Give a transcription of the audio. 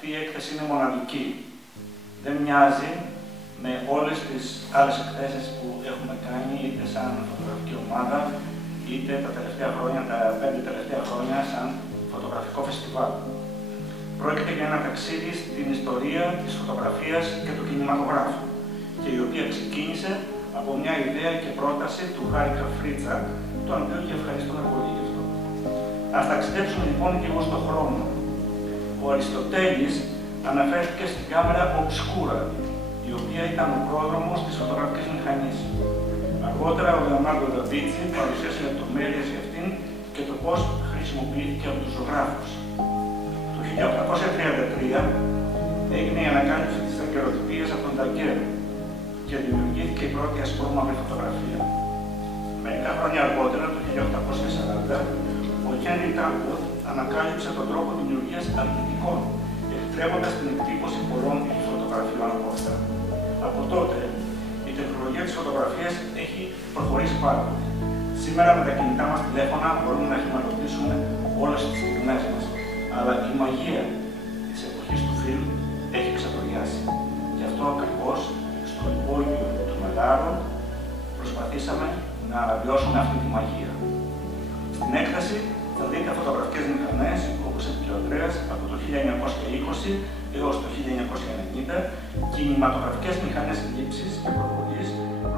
αυτή η έκθεση είναι μοναδική. Δεν μοιάζει με όλες τις άλλες εκθέσεις που έχουμε κάνει, είτε σαν φωτογραφική ομάδα, είτε τα 5 τελευταία χρόνια σαν φωτογραφικό φεστιβάλ. Πρόκειται για ένα ταξίδι στην ιστορία της φωτογραφίας και του κινηματογράφου, και η οποία ξεκίνησε από μια ιδέα και πρόταση του Χάρη Καφρίτσα, τον οποίο και ευχαριστούμε πολύ γι' αυτό. Ας ταξιδέψουμε λοιπόν και εγώ στον χρόνο. Ο Αριστοτέλης αναφέρθηκε στην κάμερα obscura, η οποία ήταν ο πρόδρομος της φωτογραφικής μηχανής. Αργότερα ο Λεωνάρντο ντα Βίντσι παρουσίασε λεπτομέρειες για αυτήν και το πώς χρησιμοποιήθηκε από τους ζωγράφους. Το 1833 έγινε η ανακάλυψη της δακεροτυπίας από τον Νταγκέρ και δημιουργήθηκε η πρώτη ασπρόμαυρη φωτογραφία. Μερικά χρόνια αργότερα, το 1840, ο Χένρι Τάλμποτ ανακάλυψε τον τρόπο δημιουργίας αρκητικών, επιτρέποντας την εκτύπωση πολλών φωτογραφιών από αυτά. Από τότε, η τεχνολογία της φωτογραφίας έχει προχωρήσει πάρα πολύ. Σήμερα με τα κινητά μας τηλέφωνα μπορούμε να χρηματοδοτήσουμε όλες τις στιγμές μας, αλλά η μαγεία της εποχής του φιλμ έχει ξεπεριάσει. Γι' αυτό ακριβώς, στο υπόγειο του Μελάρου, προσπαθήσαμε να αναβιώσουμε αυτή τη μαγεία. Στην έκταση θα δείτε φωτογραφικές μηχανές, όπως είπε και ο Ανδρέας, από το 1920 έως το 1990, κινηματογραφικές μηχανές λήψης και προβολής στα